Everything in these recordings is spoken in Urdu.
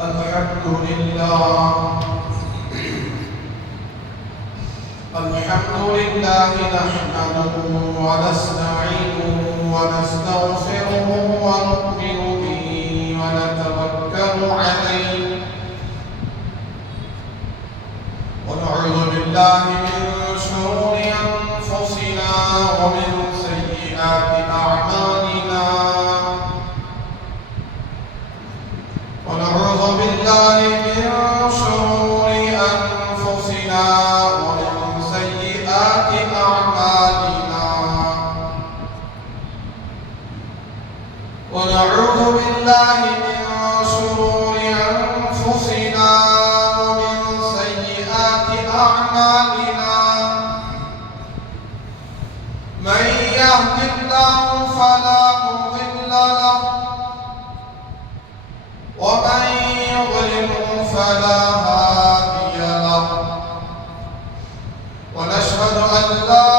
الحمد لله نحمده ونستعينه ونستغفره ونؤمن به ونتوكل عليه ونعوذ بالله من شرور أنفسنا ومن سيئات أعمالنا ونعوذ بالله من شرور أنفسنا ومن سيئات أعمالنا ونعوذ بالله من شرور أنفسنا ومن سيئات أعمالنا من يهد الله فلا مضل له ومن يضلل فلا هادي له ونشهد أن لا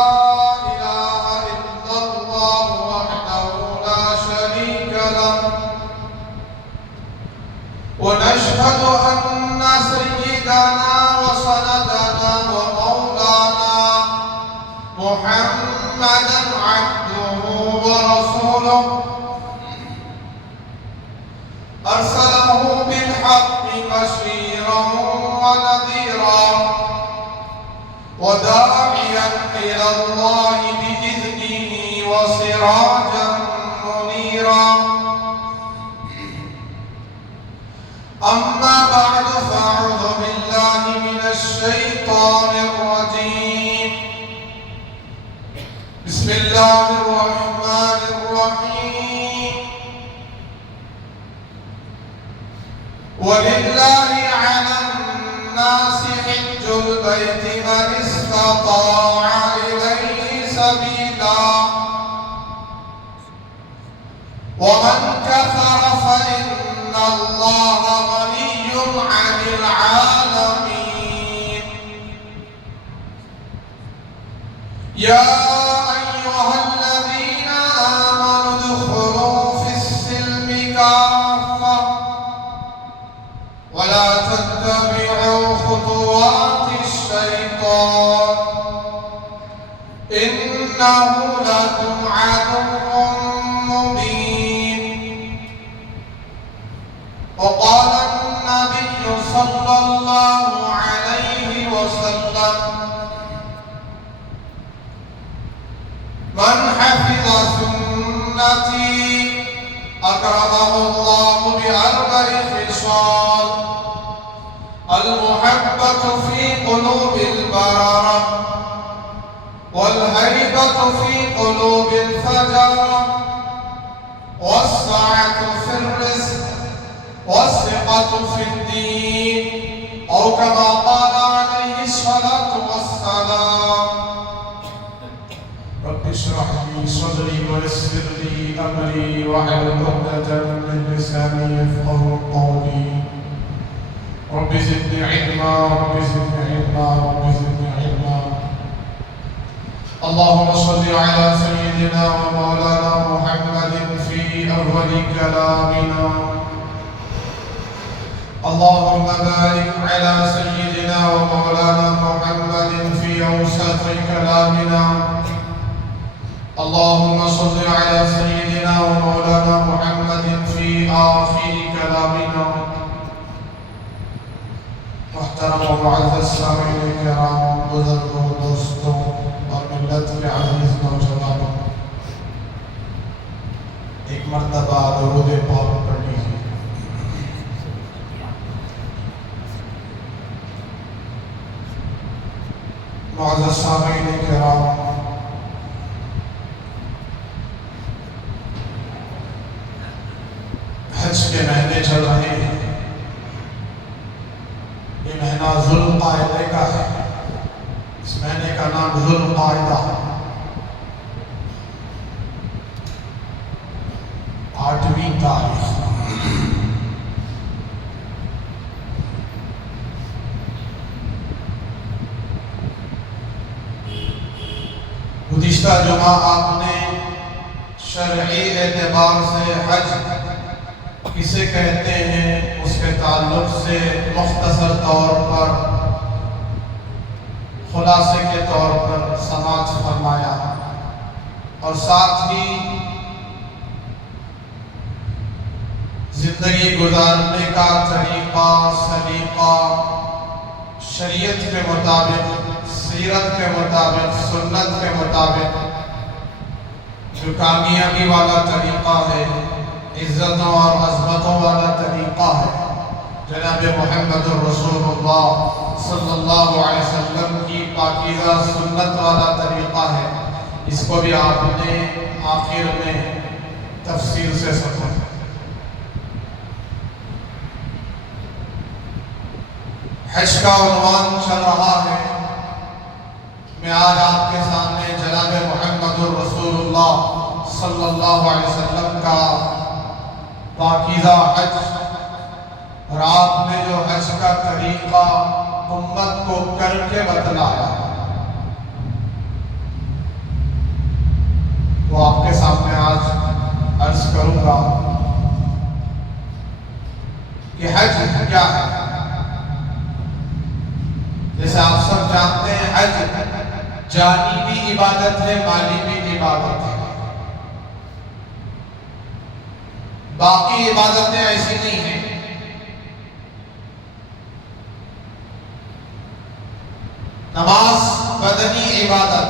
إله إلا الله وحده لا شريك له ونشهد أن سيدنا وسندنا ومولانا محمدا عبده ورسوله أرسله بالحق بشيرا ونذيرا وداعيا إلى الله بإذنه وسراجا منيرا أما بعد فأعوذ بالله من الشيطان الرجيم بسم الله الرحمن الرحيم ولله على الناس حج البيت من استطاع إليه سبيلا ومن كفر فإن الله غني عن العالمين يا أيها الذين آمنوا ادخلوا في السلم كافة ولا تتبعوا خطوات الشيطان إنه لكم عدو مبين وقال النبي صلى الله عليه وسلم من حفظ سنتي أكرمه الله بأربع خصال المحبة في قلوب البررة والهيبة في قلوب الفجرة والسعة في الرزق والثقة في الدين أو كما قال عليه الصلاة والسلام رب اشرح لي صدري ويسر لي أمري واحلل عقدة من لساني يفقهوا قولي رب زدني علما رب زدني علما رب زدني علما اللهم صل على سيدنا ومولانا محمد في أول كلامنا اللهم بارك على سيدنا ومولانا محمد في أوسط كلامنا اللهم صل على سيدنا ومولانا محمد في آخر كلامنا محترم ومعزز سامعین کرام بزرگوں دوستوں اور ملت کے عزیز نوجوانوں ایک مرتبہ درود پاک پڑھ لیجیے معزز سامعین کرام حج کے مہینے چل رہے ہیں یہ مہینہ ذوالقعدہ کا ہے اس مہینے کا نام ذوالقعدہ 8ویں تاریخ گزشتہ جمعہ آپ نے شرعی اعتبار سے حج کسے کہتے ہیں اس کے تعلق سے مختصر طور پر خلاصے کے طور پر سماعت فرمایا، اور ساتھ ہی زندگی گزارنے کا طریقہ سلیقہ شریعت کے مطابق، سیرت کے مطابق، سنت کے مطابق جو کامیابی والا طریقہ ہے، عزتوں اور عظمتوں والا طریقہ ہے، جناب محمد الرسول اللہ صلی اللہ علیہ وسلم کی پاکیزہ سنت والا طریقہ ہے، اس کو بھی آپ نے آخر میں تفصیل سے سمجھا۔ حج کا عنوان چل رہا ہے، میں آج آپ کے سامنے جناب محمد الرسول اللہ صلی اللہ علیہ وسلم کا پاکیزہ حج اور آپ نے جو حج کا طریقہ امت کو کر کے بتلایا وہ آپ کے سامنے آج عرض کروں گا کہ حج کیا ہے۔ جیسے آپ سب جانتے ہیں، حج جانی بھی عبادت ہے، مالی بھی عبادت ہے۔ باقی عبادتیں ایسی نہیں ہیں۔ نماز بدنی عبادت،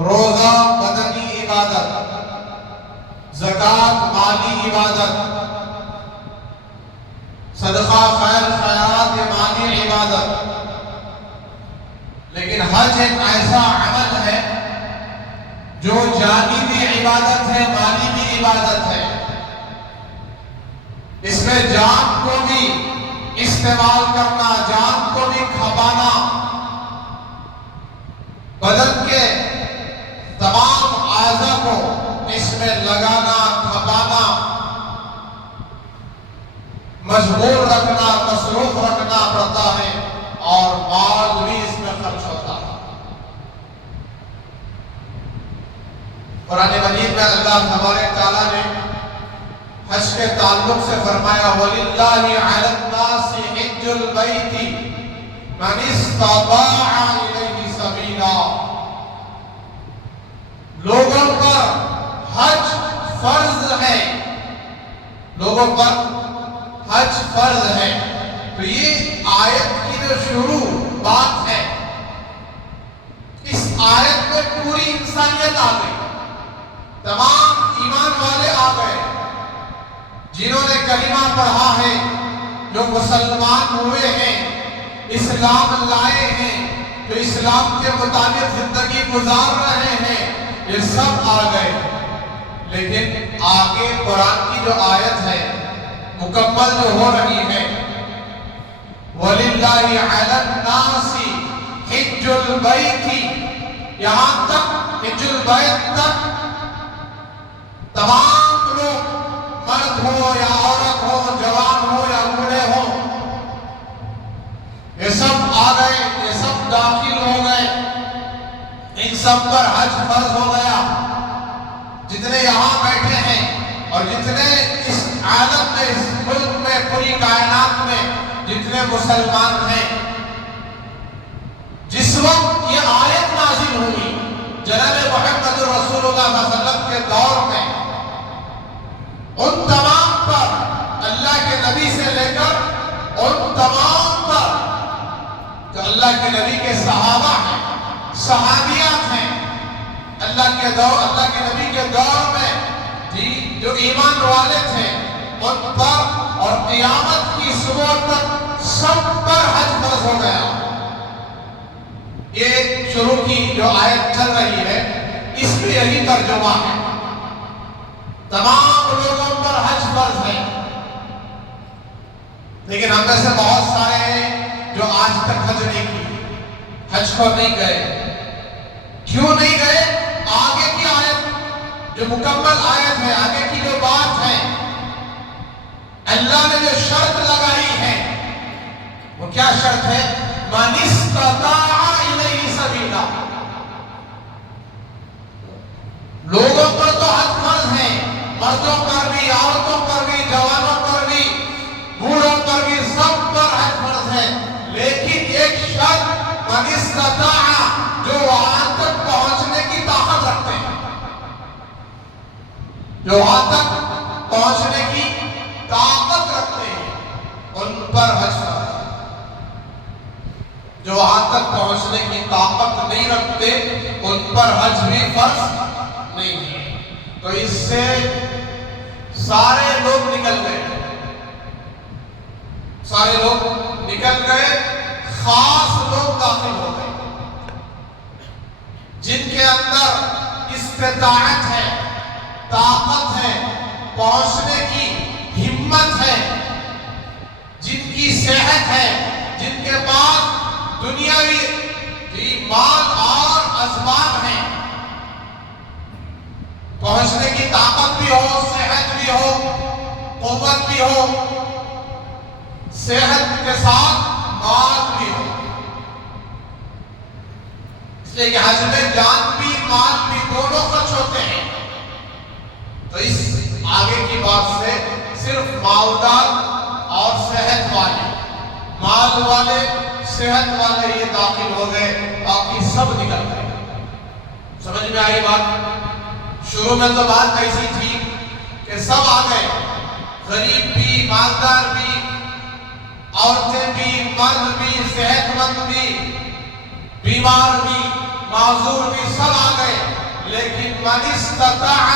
روزہ بدنی عبادت، زکوٰۃ مالی عبادت، صدقہ خیر خیرات مالی عبادت، لیکن حج ایک ایسا عمل ہے جو جانی بھی عبادت ہے، مالی بھی عبادت ہے۔ اس میں جان کو بھی استعمال کرنا، جان کو بھی کھپانا، بدن کے تمام اعضاء کو اس میں لگانا، کھپانا، مشغول رکھنا، مصروف رکھنا پڑتا ہے، اور مال بھی اس میں خرچ ہوتا ہے۔ قرآن مجید میں اللہ تبارک تعالیٰ نے حج کے تعلق سے فرمایا وَلِلَّهِ عَلَى النَّاسِ حِجُّ الْبَيْتِ مَنِ اسْتَطَاعَ إِلَيْهِ سَبِيلًا، لوگوں پر حج فرض ہے، لوگوں پر حج فرض ہے۔ تو یہ آیت کی جو شروع بات ہے، اس آیت میں پوری انسانیت آ گئی، تمام ایمان والے آ گئے، جنہوں نے کلمہ پڑھا ہے، جو مسلمان ہوئے ہیں، اسلام لائے ہیں، جو اسلام کے مطابق زندگی گزار رہے ہیں، یہ سب آ گئے۔ لیکن آگے قرآن کی جو آیت ہے مکمل جو ہو رہی ہے، وَلِلَّهِ عَلَى النَّاسِ حِجُّ الْبَيْتِ، یہاں تک حج البیت تک تمام لوگ، مرد ہو یا عورت ہو، جوان ہو یا بوڑھے ہو، یہ سب آ گئے، یہ سب داخل ہو گئے، ان سب پر حج فرض ہو گیا۔ جتنے یہاں بیٹھے ہیں اور جتنے اس عالم میں، اس ملک میں، پوری کائنات میں جتنے مسلمان ہیں، جس وقت یہ آیت نازل ہوئی جناب محمد رسول اللہ صلی اللہ علیہ وسلم کے دور میں، ان تمام پر اللہ کے نبی سے لے کر ان تمام پر جو اللہ کے نبی کے صحابہ ہیں، صحابیات ہیں، اللہ کے نبی کے دور میں جو ایمان والے تھے، ان پر اور قیامت کی صبح تک سب پر حج فرض ہو گیا۔ یہ شروع کی جو آیت چل رہی ہے، اس میں یہی ترجمہ ہے، تمام لوگوں پر حج فرض ہے۔ لیکن ہم میں سے بہت سارے ہیں جو آج تک حج نہیں کی، حج کو نہیں گئے۔ کیوں نہیں گئے؟ آگے کی آیت جو مکمل آیت ہے، آگے کی جو بات ہے، اللہ نے جو شرط لگائی ہے، وہ کیا شرط ہے؟ مَنِ اسْتَطَاعَ إِلَيْهِ سَبِيلًا، لوگوں پر تو حج فرض ہے، مردوں پر بھی، عورتوں پر بھی، جوانوں پر بھی، من استطاع، جو وہاں تک پہنچنے کی طاقت رکھتے ہیں، جو وہاں تک پہنچنے کی طاقت رکھتے ہیں ان پر حج فرض ہے۔ جو وہاں تک پہنچنے کی طاقت نہیں رکھتے ان پر حج بھی فرض نہیں ہے۔ تو اس سے سارے لوگ نکل گئے، سارے لوگ نکل گئے، خاص لوگ داخل ہو گئے جن کے اندر استطاعت ہے، طاقت ہے، پہنچنے کی ہمت ہے، جن کی صحت ہے، جن کے پاس دنیاوی مال اور اسباب ہیں، پہنچنے کی طاقت بھی ہو، صحت بھی ہو، قوت بھی ہو، صحت کے ساتھ مال بھی ہو، اس لیے کہ حج میں جان بھی مال بھی دونوں خرچ ہوتے ہیں۔ تو اس آگے کی بات سے صرف مالدار اور صحت والے، مال والے صحت والے یہ داخل ہو گئے، باقی سب نکل گئے۔ سمجھ میں آئی بات؟ شروع میں تو بات ایسی تھی کہ سب آ گئے، غریب بھی، مالدار بھی، عورتیں بھی، مرد بھی، صحت مند بھی، بیمار بھی، معذور بھی، سب آ گئے۔ لیکن من استطاع،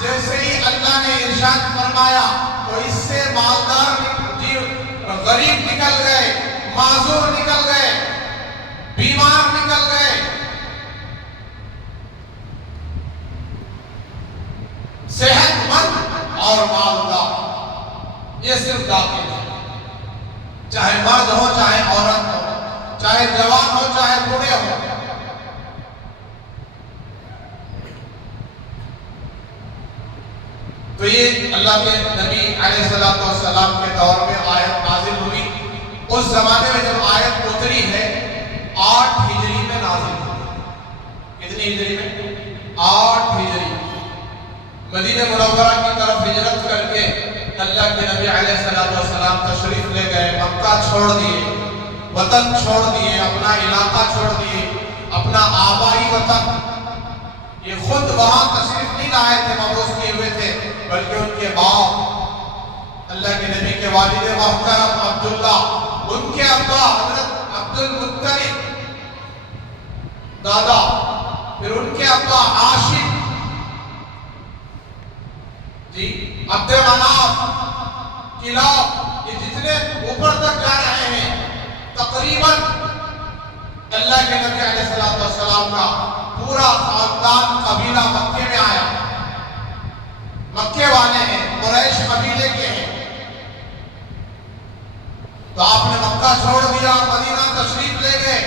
جیسے ہی اللہ نے ارشاد فرمایا تو اس سے مالدار غریب نکل گئے، معذور نکل گئے، بیمار نکل گئے، صحت مند اور مالدار یہ صرف داخل ہے، چاہے مرد ہو چاہے عورت ہو، چاہے جوان ہو چاہے بوڑھے ہو۔ تو یہ اللہ کے نبی علیہ السلام کے دور میں آیت نازل ہوئی۔ اس زمانے میں جب آیت اتری ہے 8 ہجری میں نازل ہوئی۔ کتنی ہجری میں؟ 8 ہجری۔ مدینہ منورہ کی طرف ہجرت کر کے اللہ کے نبی علیہ السلام تشریف لے گئے، مکہ چھوڑ دیے، وطن چھوڑ دیے، اپنا علاقہ چھوڑ دیے، اپنا آبائی وطن۔ یہ خود وہاں تشریف نہیں لائے تھے، مبعوث کیے ہوئے تھے، بلکہ ان کے باپ اللہ کے نبی کے والد محترم عبداللہ، ان کے ابا حضرت عبد المطلب دادا، پھر ان کے ابا ہاشم عبد مناف، کلاب، یہ جتنے اوپر تک جا رہے ہیں تقریباً اللہ کے نبی علیہ السلام کا پورا خاندان قبیلہ مکے میں آیا، مکے والے ہیں، قریش قبیلے کے ہیں۔ تو آپ نے مکہ چھوڑ دیا، مدینہ تشریف لے گئے۔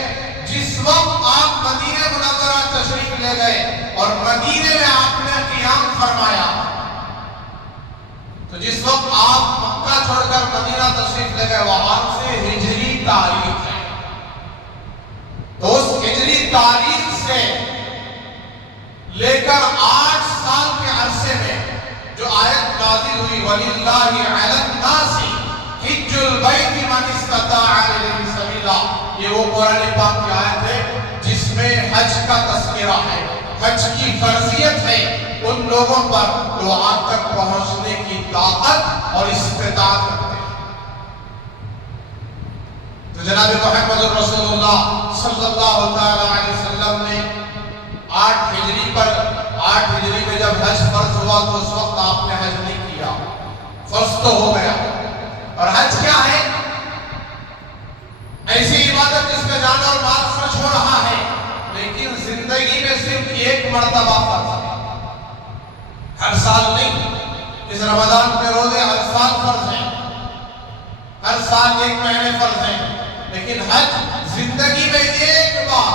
جس وقت آپ مدینہ منورہ تشریف لے گئے اور مدینہ میں آپ نے قیام فرمایا، تو جس وقت آپ مکہ چھوڑ کر مدینہ تشریف لے گئے وہاں سے ہجری تاریخ ہے۔ تو اس ہجری تاریخ سے لے کر 8 سال کے عرصے میں جو آیت نازل ہوئی وَلِلَّهِ عَلَى النَّاسِ حِجُّ الْبَيْتِ مَنِ اسْتَطَاعَ إِلَيْهِ سَبِيلًا، یہ وہ قرآن پاک کی آیت ہے جس میں حج کا تذکرہ ہے، حج کی فرضیت ہے ان لوگوں پر جو وہاں تک پہنچنے کی طاقت اور استطاعت رکھتے ہیں۔ تو جناب محمد رسول اللہ صلی اللہ علیہ وسلم نے 8 ہجری میں جب حج فرض ہوا تو اس وقت آپ نے حج نہیں کیا، فرض تو ہو گیا۔ اور حج کیا ہے؟ ایسی عبادت جس میں جان اور مال خرچ ہو رہا ہے، لیکن زندگی میں صرف ایک مرتبہ فرض ہے، ہر سال نہیں۔ اس رمضان کے روزے ہر سال فرض ہیں، ہر سال 1 مہینے فرض ہیں، لیکن حج زندگی میں ایک بار،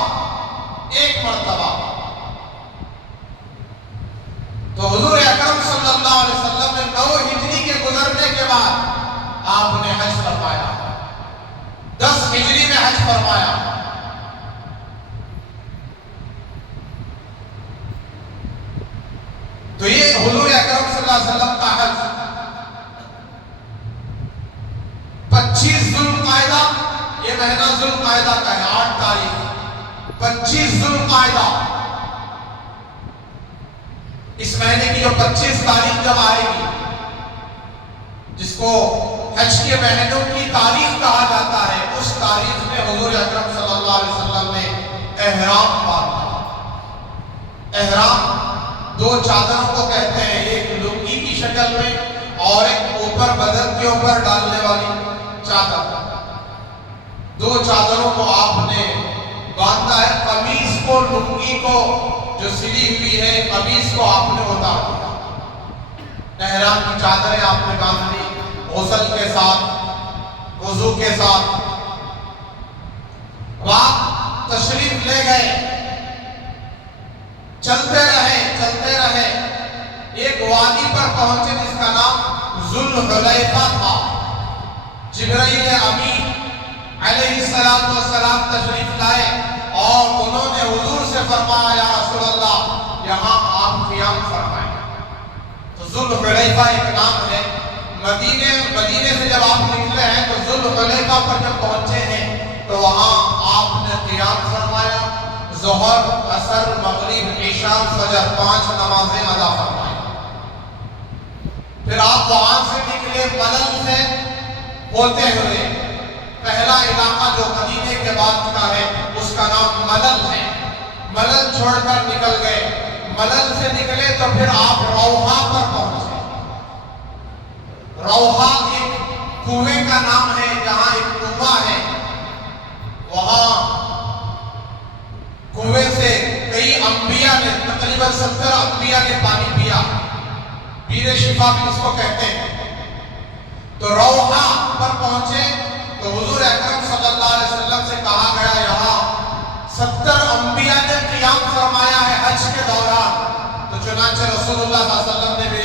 ایک مرتبہ۔ تو حضور اکرم صلی اللہ علیہ وسلم نے 9 ہجری کے گزرنے کے بعد آپ نے حج فرمایا، 10 ہجری میں حج فرمایا۔ تو یہ حضور اکرم صلی اللہ علیہ وسلم کا حج 25 ذوالقعدہ، یہ مہینہ ذوالقعدہ کا ہے، 8 تاریخ 25 ذوالقعدہ، اس مہینے کی جو 25 تاریخ جب آئے گی، جس کو حج کے مہینوں کی تاریخ کہا جاتا ہے، اس تاریخ میں حضور اکرم صلی اللہ علیہ وسلم نے احرام باندھا۔ احرام دو چادروں کو کہتے ہیں، ایک لنگی کی شکل میں اور ایک اوپر بدن کے اوپر ڈالنے والی چادر۔ دو چادروں کو آپ نے باندھا ہے، قمیص کو، لنگی کو جو سلی ہوئی ہے، قمیص کو آپ نے اتار دیا۔ احرام کی چادریں آپ نے باندھ لی غسل کے ساتھ، وضو کے ساتھ۔ آپ تشریف لے گئے، چلتے رہے، ایک وادی پر پہنچے جس کا نام ذوالحلیفہ تھا۔ جبرائیل امین علیہ السلام تشریف لائے اور انہوں نے حضور سے فرمایا، یا رسول اللہ یہاں آپ قیام فرمائیں۔ تو ذوالحلیفہ ایک نام ہے۔ مدینے سے جب آپ نکلے ہیں تو ذوالحلیفہ پر جب پہنچے ہیں تو وہاں آپ نے قیام فرمایا، ظہر، عصر، مغرب، عشاء، فجر 5 نمازیں ادا فرمائیں۔ پھر آپ وہاں سے نکلے ملل سے ہوتے ہوئے، پہلا علاقہ جو مدینے کے بعد کا ہے اس کا نام ملل ہے۔ ملل چھوڑ کر نکل گئے، ملل سے نکلے تو پھر آپ روحا پر پہنچے۔ روحا ایک کنویں کا نام ہے، جہاں ایک کنواں ہے، وہاں کنویں سے کئی انبیاء نے، تقریباً 70 انبیاء نے پانی پیا، بیر شفا بھی اس کو کہتے ہیں۔ تو روحا پر پہنچے تو حضور اکرم صلی اللہ علیہ وسلم سے کہا گیا، یہاں 70 انبیاء نے قیام فرمایا ہے حج کے دوران۔ تو چنانچہ رسول اللہ صلی اللہ علیہ وسلم نے بھی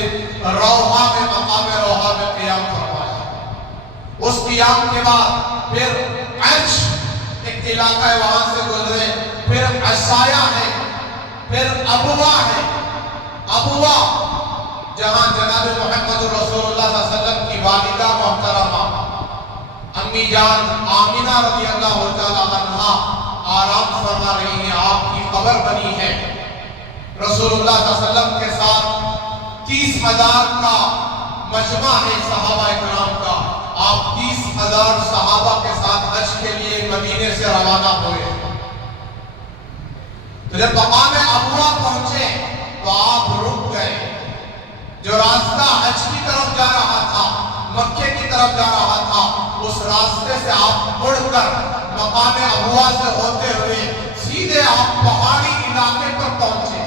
روحا میں، مقام روحا میں قیام فرمایا۔ اس قیام کے بعد پھر عرش ایک علاقہ ہے، وہاں سے گزرے، پھر عصایہ ہے، پھر ابوا ہے۔ ابوا جہاں جناب محمد رسول اللہ صلی اللہ علیہ وسلم کی والدہ محترمہ امی جان آمینہ رضی اللہ تعالیٰ عنہا آرام فرما رہی ہیں، آپ کی قبر بنی ہے۔ رسول اللہ صلی اللہ علیہ وسلم کے ساتھ 30,000 کا مجمع ہے صحابہ اکرام کا۔ آپ 30,000 صحابہ کے ساتھ حج کے لیے مدینے سے روانہ ہوئے۔ تو جب مقام ابوا پہنچے تو آپ رک گئے۔ جو راستہ حج کی طرف جا رہا تھا، مکے کی طرف جا رہا تھا، اس راستے سے آپ مڑ کر مقام ابوا سے ہوتے ہوئے سیدھے آپ پہاڑی علاقے پر پہنچے،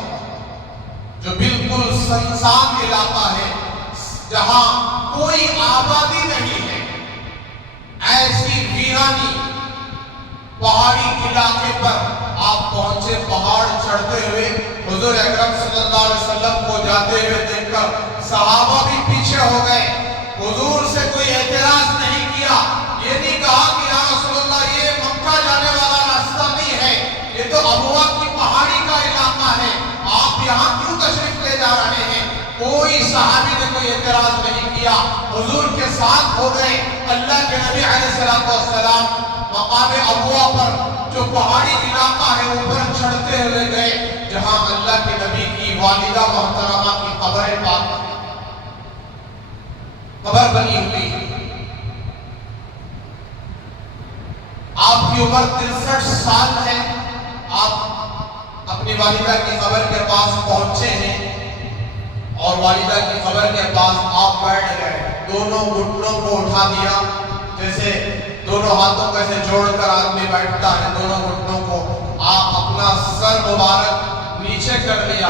جو بالکل سنسان علاقہ ہے، جہاں کوئی آبادی نہیں ہے۔ ایسی ویرانی پہاڑی علاقے پر آپ پہنچے۔ پہاڑ چڑھتے ہوئے حضور اکرم صلی اللہ علیہ وسلم کو جاتے ہوئے دیکھ کر صحابہ بھی پیچھے ہو گئے۔ حضور سے کوئی اعتراض نہیں کیا، یہ نہیں کہا کہ یا رسول اللہ یہ مکہ جانے والا راستہ نہیں ہے، یہ تو ابوا کی پہاڑی کا علاقہ ہے، آپ یہاں کیوں تشریف لے جا رہے ہیں؟ کوئی صحابی نے کوئی اعتراض نہیں کیا، حضور کے ساتھ ہو گئے۔ اللہ کے نبی علیہ السلام مقام ابوا پر جو پہاڑی علاقہ ہے اوپر چڑھتے ہوئے گئے، جہاں اللہ کے نبی کی والدہ محترمہ کی قبر پاک قبر بنی ہوئی۔ آپ کی عمر 63 سال ہے، آپ اپنی والدہ کی قبر کے پاس پہنچے ہیں اور والدہ کی قبر کے پاس آپ بیٹھ گئے، دونوں گھٹنوں کو اٹھا دیا، جیسے دونوں ہاتھوں کو ایسے جوڑ کر آدمی بیٹھتا ہے، دونوں گھٹنوں کو آپ اپنا سر مبارک نیچے کر لیا۔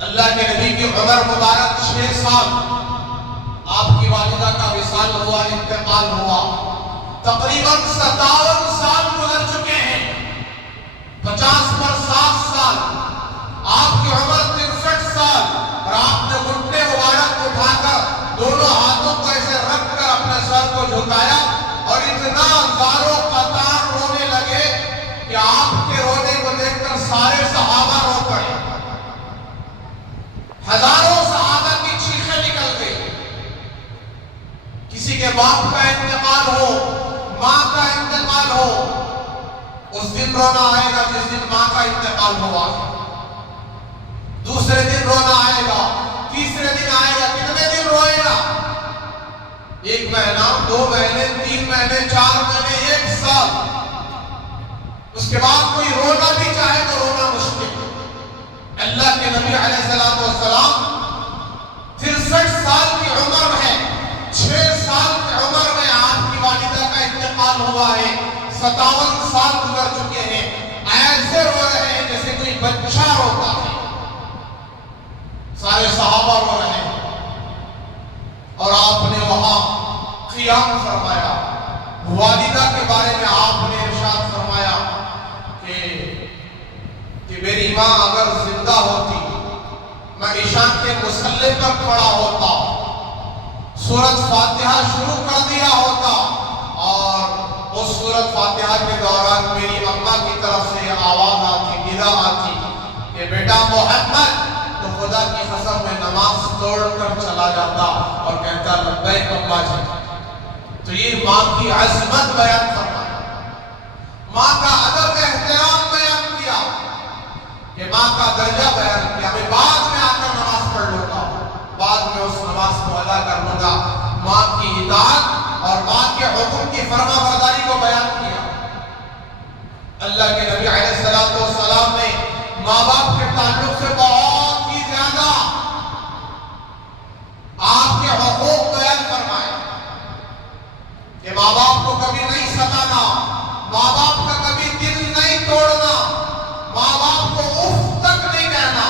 اللہ کے نبی کی عمر مبارک 6 سال، آپ کی والدہ کا وصال ہوا، انتقال ہوا۔ تقریباً 57 سال گزر چکے ہیں، 50 پر 7 سال، آپ کی عمر 63 سال، اور آپ نے گھٹنے مبارک اٹھا کر دونوں ہاتھوں کو ایسے رکھ کر اپنے سر کو جھکایا اور اتنا زارو قطار رونے لگے کہ آپ کے رونے کو دیکھ کر سارے صحابہ رو پڑے۔ ہزاروں صحابہ کی چیخیں نکل گئی۔ کسی کے باپ کا انتقال ہو، ماں کا انتقال ہو، اس دن رونا آئے گا جس دن ماں کا انتقال ہوا ہے، دوسرے دن رونا آئے گا، تیسرے دن آئے گا، کتنے دن روئے گا؟ 1 مہینہ، 2 مہینے، 3 مہینے، 4 مہینے، 1 سال۔ اس کے بعد کوئی رونا بھی چاہے تو رونا مشکل۔ اللہ کے نبی علیہ السلام 63 سال کی عمر ہے، 6 سال کی عمر میں آپ کی والدہ کا انتقال ہوا ہے، 57 سال گزر چکے ہیں، ایسے رو رہے ہیں جیسے کوئی بچہ روتا ہے، سارے صحابہ رو رہے ہیں، اور آپ نے وہاں قیام فرمایا، والدہ کے بارے میں آپ نے ارشاد فرمایا کہ میری ماں اگر زندہ ہوتی میں عشاء کے مصلی پر کھڑا ہوتا، سورۃ فاتحہ شروع کر دیا ہوتا، اور اس سورۃ فاتحہ کے دوران میری اماں کی طرف سے آواز آتی، ندا آتی کہ بیٹا محمد، تو خدا کی قسم میں نماز توڑ کر چلا جاتا اور کہتا لبیک اماں جی۔ تو یہ ماں کی عظمت بیان فرمایا، ماں کا ادب احترام بیان کیا، کہ ماں کا درجہ بیان کیا۔ میں بعد میں آ کر نماز پڑھ لوں گا، بعد میں اس نماز کو ادا کر لوں گا۔ ماں کی اطاعت اور ماں کے حکم کی فرما برداری کو بیان کیا۔ اللہ کے نبی علیہ السلام نے ماں باپ کے تعلق سے بہت ہی زیادہ آپ کے حقوق بیان فرمائے، کہ ماں باپ کو کبھی نہیں ستانا، ماں باپ کا کبھی دل نہیں توڑنا، ماں باپ کو اف تک نہیں کہنا۔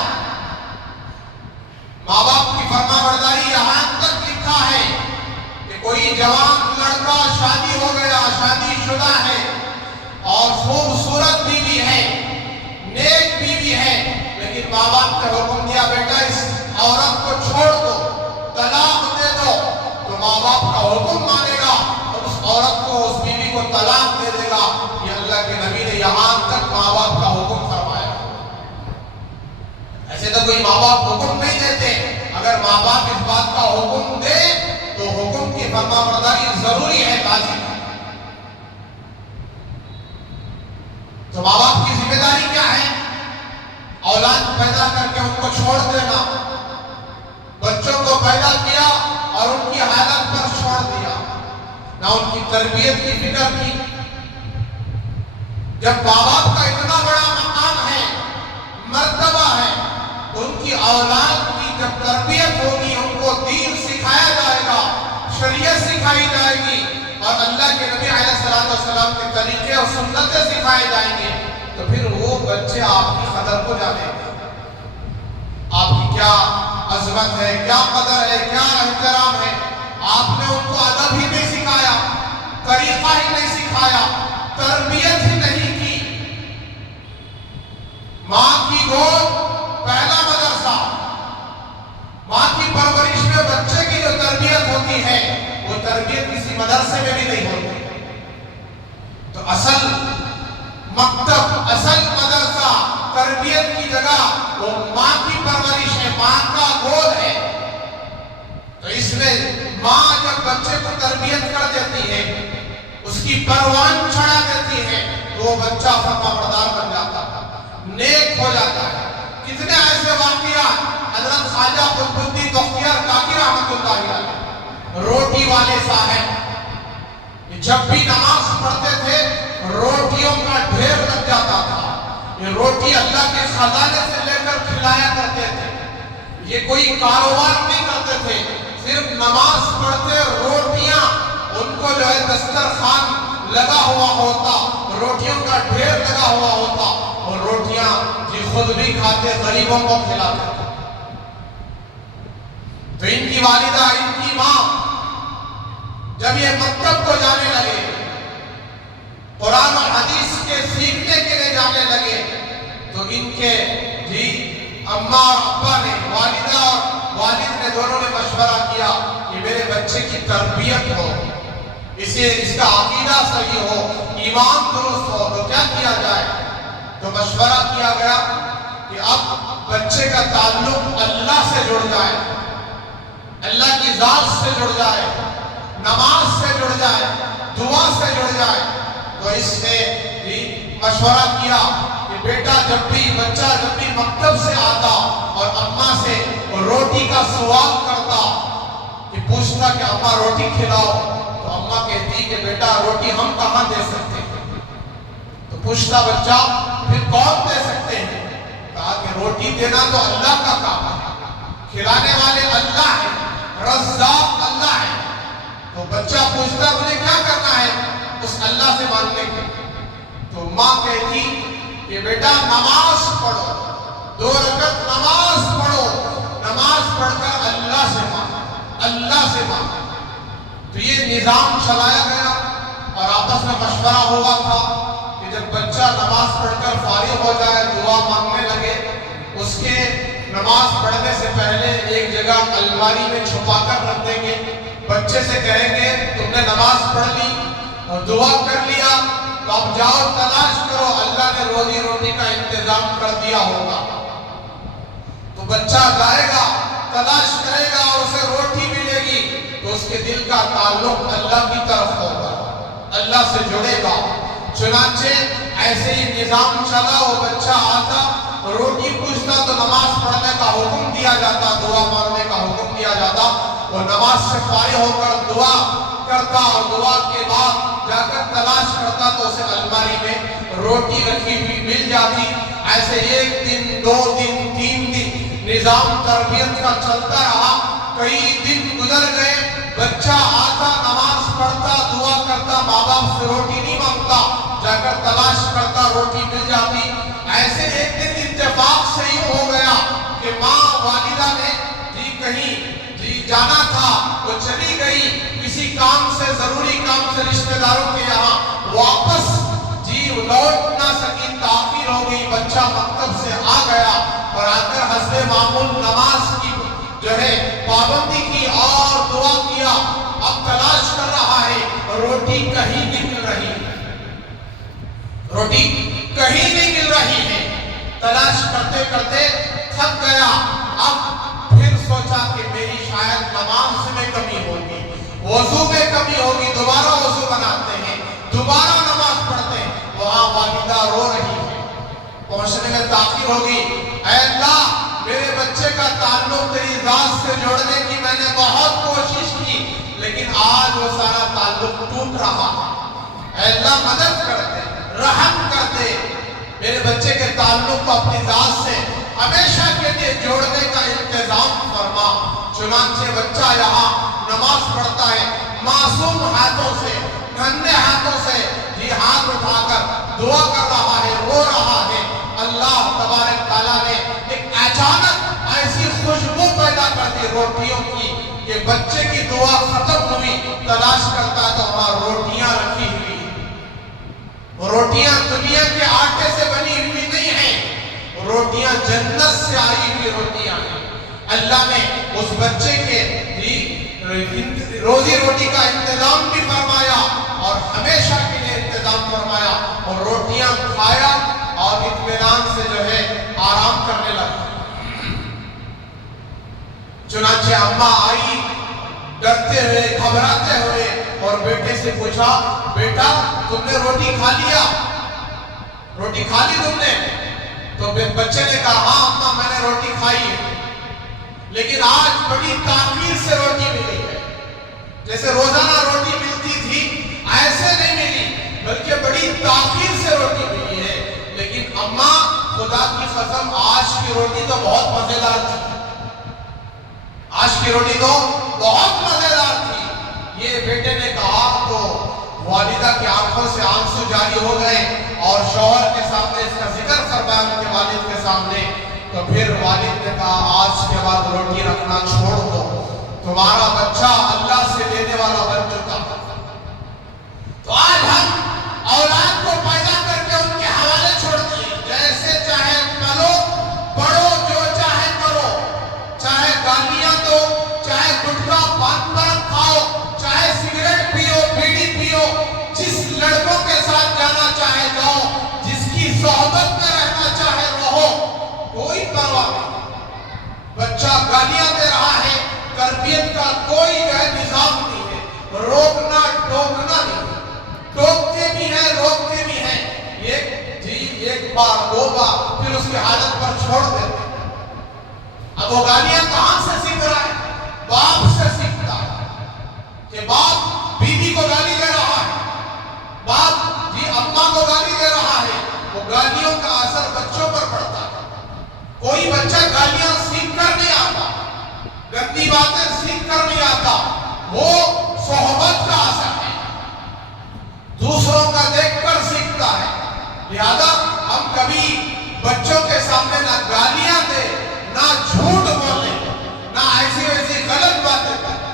ماں باپ کی فرما برداری یہاں تک لکھا ہے کہ کوئی جوان لڑکا شادی ہو گیا، شادی شدہ ہے اور خوبصورت بیوی ہے، نیک بیوی ہے، لیکن ماں باپ نے حکم دیا بیٹا اس عورت کو چھوڑ دو، طلاق دے دو، تو ماں باپ کا حکم مانے گا اور اس عورت کو، اس بیوی کو طلاق دے دے گا۔ یہ اللہ کے نبی نے یہاں تک ماں باپ کا حکم فرمایا۔ ایسے تو کوئی ماں باپ حکم نہیں دیتے، اگر ماں باپ اس بات کا حکم دے تو حکم کی فرما برداری ضروری ہے، لازم ہے۔ تو ماں باپ کی ذمہ داری کیا ہے؟ اولاد پیدا کر کے ان کو چھوڑ دینا، بچوں کو پیدا کیا اور ان کی حالت پر چھوڑ دیا، نہ ان کی تربیت کی فکر کی۔ جب ماں باپ کا اتنا بڑا مقام ہے، مرتبہ ہے، تو ان کی اولاد کی جب تربیت ہوگی، ان کو دین سکھایا جائے گا، شریعت سکھائی جائے گی، اور اللہ کے نبی علیہ السلام کے طریقے اور سنتیں سکھائے جائیں گے، تو پھر وہ بچے آپ کی قدر کو جانیں گے، آپ کی کیا عظمت ہے، کیا قدر ہے، کیا احترام ہے۔ آپ نے ان کو ادب ہی نہیں سکھایا، طریقہ ہی نہیں سکھایا، تربیت ہی نہیں کی۔ ماں کی گود پہلا مدرسہ، ماں کی پرورش میں بچے کی جو تربیت ہوتی ہے وہ تربیت کسی مدرسے میں بھی نہیں ہوتی۔ تو اصل مکتب، اصل مدرسہ، تربیت کی جگہ وہ ماں کی پرورش ہے، ماں کا گود ہے۔ تو اس میں ماں جب بچے کو تربیت کر دیتی ہے، اس کی پروان چڑھا دیتی ہے، تو وہ بچہ فرما بردار بن جاتا ہے، نیک ہو جاتا ہے۔ کتنے ایسے واقعات حضرت خواجہ قطب الدین بختیار کاکی رحمۃ اللہ علیہ، روٹی والے صاحب، جب بھی نماز پڑھتے تھے روٹیوں کا ڈھیر لگ جاتا تھا، یہ روٹی اللہ کے خزانے سے لے کر کھلایا کرتے تھے، یہ کوئی کاروبار نہیں کرتے تھے، صرف نماز پڑھتے، روٹیاں ان کو جو ہے دسترخوان لگا ہوا ہوتا، روٹیوں کا ڈھیر لگا ہوا ہوتا، اور روٹیاں جی خود بھی کھاتے، غریبوں کو کھلاتے تھے۔ تو ان کی والدہ، ان کی ماں جب یہ مکتب کو جانے لگے، قرآن اور حدیث کے سیکھنے کے لیے جانے لگے، تو ان کے جی اماں اور ابا نے، والدہ اور والد نے دونوں نے مشورہ کیا کہ میرے بچے کی تربیت ہو، اس کا عقیدہ صحیح ہو، ایمان درست ہو، تو کیا کیا جائے؟ تو مشورہ کیا گیا کہ اب بچے کا تعلق اللہ سے جڑ جائے، اللہ کی ذات سے جڑ جائے، نماز سے جڑ جائے، دعا سے جڑ جائے۔ تو اس نے مشورہ کیا کہ بیٹا بچہ جب بھی مکتب سے آتا اور اماں سے روٹی کا سوال کرتا کہ پوچھتا کہ اماں روٹی کھلاؤ، تو اماں کہتی کہ بیٹا روٹی ہم کہاں دے سکتے ہیں؟ تو پوچھتا بچہ پھر کون دے سکتے ہیں؟ کہا کہ روٹی دینا تو اللہ کا کام ہے، کھلانے والے اللہ ہیں، رزاق اللہ ہے۔ تو بچہ پوچھتا مجھے کیا کرنا ہے اس اللہ سے مانگنے کے؟ تو ماں کہتی کہ بیٹا نماز پڑھو، 2 رکعت نماز پڑھو، نماز پڑھ کر اللہ سے مانگو، اللہ سے مانگو۔ تو یہ نظام چلایا گیا اور آپس میں مشورہ ہوا تھا کہ جب بچہ نماز پڑھ کر فارغ ہو جائے، دعا مانگنے لگے، اس کے نماز پڑھنے سے پہلے ایک جگہ الماری میں چھپا کر رکھ دیں گے، بچے سے کہیں گے تم نے نماز پڑھ لی اور دعا کر لیا تو اب جاؤ تلاش کرو، اللہ نے روزی روٹی کا انتظام کر دیا ہوگا۔ تو بچہ جائے گا، تلاش کرے گا اور اسے روٹی ملے گی تو اس کے دل کا تعلق اللہ کی طرف ہوگا، اللہ سے جڑے گا۔ چنانچہ ایسے ہی نظام چلا، وہ بچہ آتا روٹی پوچھتا تو نماز پڑھنے کا حکم دیا جاتا، دعا مانگنے کا حکم دیا جاتا، وہ نماز سے فارغ ہو کر دعا کرتا اور دعا کے بعد جا کر تلاش کرتا تو اسے الماری میں روٹی رکھی ہوئی مل جاتی۔ ایسے 1 دن 2 دن 3 دن نظام تربیت کا چلتا رہا، کئی دن گزر گئے، بچہ آتا نماز پڑھتا دعا کرتا، ماں باپ سے روٹی نہیں مانگتا، جا کر تلاش کرتا روٹی مل جاتی۔ ایسے ایک دن اتفاق سے ہی ہو گیا کہ ماں والدہ نے کہیں جانا تھا، وہ چلی گئی کسی کام سے، ضروری کام سے رشتہ داروں کے یہاں، واپس لوٹ نہ سکی، تاخیر ہو گئی، بچہ مکتب سے آ گیا اور آ کر حسب معمول نماز کی پابندی کی اور دعا کیا۔ اب تلاش کر رہا ہے، روٹی کہیں نہیں مل رہی، روٹی کہیں نہیں مل رہی ہے، تلاش کرتے کرتے تھک گیا۔ اب پھر سوچا کہ میری شاید نماز میں کمی ہوگی، وضو میں کمی ہوگی، دوبارہ وضو بناتے ہیں، دوبارہ نماز پڑھتے ہیں، وہاں والدہ رو رہی ہے، پہنچنے میں تاخیر ہوگی۔ اے اللہ، میرے بچے کا تعلق تیری ذات سے جوڑنے کی میں نے بہت کوشش کی، لیکن آج وہ سارا تعلق ٹوٹ رہا ہے۔ اے اللہ مدد کر دے، رحم کر دے، میرے بچے کے تعلق کو اپنی ذات سے ہمیشہ کے لیے جوڑنے کا انتظام فرما۔ چنانچہ بچہ یہاں نماز پڑھتا ہے، معصوم ہاتھوں سے، گندے ہاتھوں سے ہاتھ اٹھا کر دعا کر رہا ہے، رو رہا ہے۔ اللہ تبارک تعالیٰ نے ایک اچانک ایسی خوشبو پیدا کر دی روٹیوں کی کہ بچے کی دعا ختم ہوئی، تلاش کرتا تو وہاں روٹیاں رکھی ہوئی۔ روٹیاں دنیا کے آٹے سے بنی ہوئی نہیں ہیں، روٹیاں جنت سے آئی ہوئی روٹیاں ہیں۔ اللہ نے اس بچے کے روزی روٹی کا انتظام بھی فرمایا اور ہمیشہ کے لیے انتظام فرمایا، اور روٹیاں کھایا اور اطمینان سے آرام کرنے لگا۔ چنانچہ اماں آئی ڈرتے ہوئے، گھبراتے ہوئے، اور بیٹے سے پوچھا بیٹا تم نے روٹی کھا لیا؟ روٹی کھا لی تم نے؟ تو بچے نے کہا ہاں اماں میں نے روٹی کھائی ہے، لیکن آج بڑی تاخیر سے روٹی ملی ہے، جیسے روزانہ روٹی ملتی تھی ایسے نہیں ملی، بلکہ بڑی تاخیر سے روٹی ملی ہے۔ لیکن اماں خدا کی قسم آج کی روٹی تو بہت مزیدار تھی، آج کی روٹی تو بہت مزیدار تھی۔ یہ بیٹے نے کہا تو والدہ کی آنکھوں سے آنسو جاری ہو گئے اور شوہر کے سامنے اس کا ذکر فرمایا ان کے والد کے سامنے۔ تو پھر والد نے کہا آج کے بعد روٹی رکھنا چھوڑ دو، تمہارا بچہ اللہ سے لینے والا بن چکا۔ تو آج ہم اولاد کو پیدا کر کے ان کے حوالے چھوڑ دیے، جیسے چاہے پلو پڑھو، جو چاہے کرو، چاہے گالیاں دو، چاہے گٹکا پان پرک کھاؤ، چاہے سگریٹ پیو، بیڑی پیو، جس لڑکوں کے ساتھ جانا چاہے جاؤ، جس کی صحبت میں رہنا چاہے رہو، کوئی پرواہ نہیں۔ بچہ گالیاں دے رہا ہے، تربیت کا کوئی نظام نہیں ہے، روکنا ٹوکنا نہیں ہے، ٹوکتے بھی ہیں روکتے بھی ہیں۔ یہ بار دو بار، پھر اس کی حالت پر چھوڑ دیتے. اب وہ گالیاں کہاں سے سیکھ رہا ہے؟ باپ سے سیکھتا ہے کہ باپ بیوی کو گالی دے رہا ہے، باپ جی اماں کو گالی دے رہا ہے. وہ گالیوں کا اثر بچوں پر پڑتا ہے. کوئی بچہ گالیاں سیکھ کر نہیں آتا، گندی باتیں سیکھ کر نہیں آتا، وہ صحبت کا اثر ہے، دوسروں کا دیکھ کر سیکھتا ہے. لہذا ہم کبھی بچوں کے سامنے نہ گالیاں دیں، نہ جھوٹ بولیں، نہ ایسی ویسی غلط باتیں کریں.